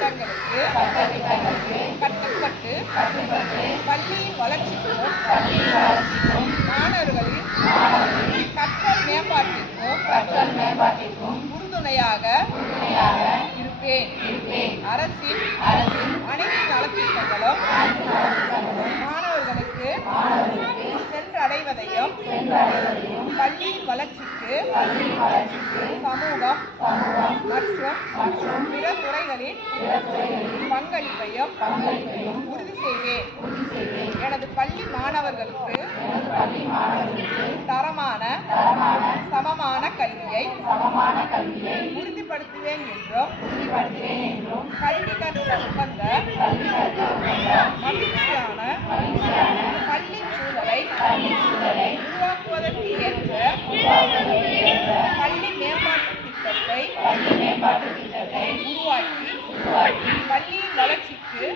திட்டங்களுக்கு கட்டுப்பட்டு பள்ளியின் வளர்ச்சிக்கும் மாணவர்களின் கற்றல் மேம்பாட்டிற்கும் உறுதுணையாக இருப்பேன். அரசின் அனைத்து நலத்திட்டங்களும் மாணவர்களுக்கு சென்றடைவதையும் பள்ளியின் வளர்ச்சிக்கு சமூகம் மற்றும் பிற துறைகளின் பங்களிப்பையும் உறுதி செய்வேன். எனது பள்ளி மாணவர்களுக்கு தரமான சமமான கல்வியை உறுதிப்படுத்துவேன் என்றும் கல்வி கற்ற உகந்த மகிழ்ச்சியான பள்ளி சூழலை உருவாக்குவதற்கு ஏற்ற பள்ளி மேம்பாட்டு திட்டத்தை உருவாக்கி பள்ளியின் வளர்ச்சிக்கு